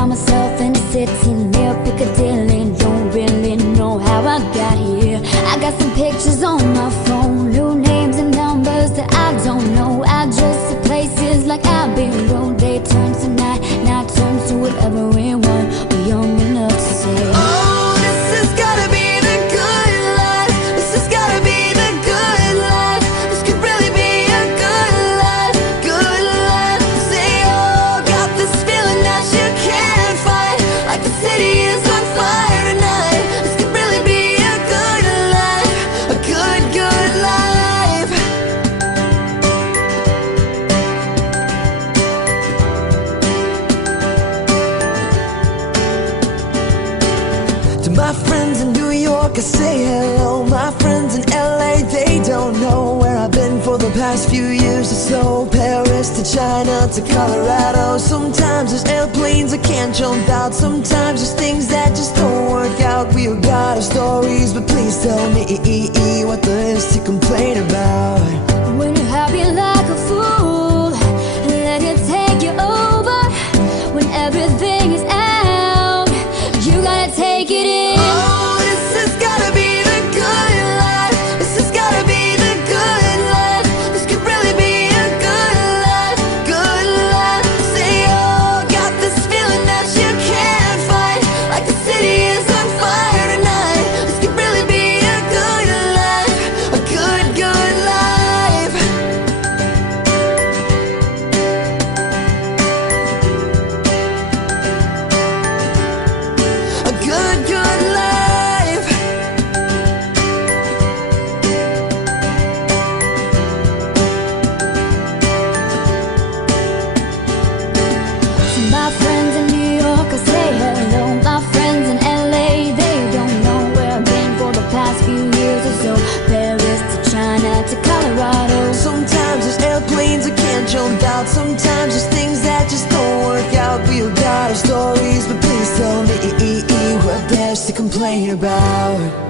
by myself in the city near Piccadilly. Don't really know how I got here. I got some pictures on my phone, new names and numbers that I don't know. Address of places like Abbey Road. Day turns to night, night turns to whatever we want. We're young enough to say, oh, this has gotta be the good life. This has gotta be the good life. This could really be a good life, good life. Say, oh, got this feeling that you can't fight, like the city is on fire tonight. This could really be a good life, a good, good life. To my friends in New York, I say hello. My friends in LA, they don't know where I've been for the past few years or so. Paris to China to Colorado. Sometimes there's airplanes I can't jump out. Sometimes there's things that just don't work out. We've got our stories, but please tell me what there is to complain about. when you're happy like a fool, let it take you over. When everything is out, you gotta take it in. Oh, this has gotta be the good life. This has gotta be the good life. This could really be a good life, good life. Say, oh, got this feeling that you can't fight, like the city is on fire tonight. This could really be a good life, a good, good life. A good, good life. To my friends in New York, I say hello. My friends in LA, they don't know where I've been for the past few years or so. Paris to China to Colorado. Sometimes there's airplanes I can't jump out. Sometimes there's things that just don't work out. We've got our stories, but please tell me what there's to complain about.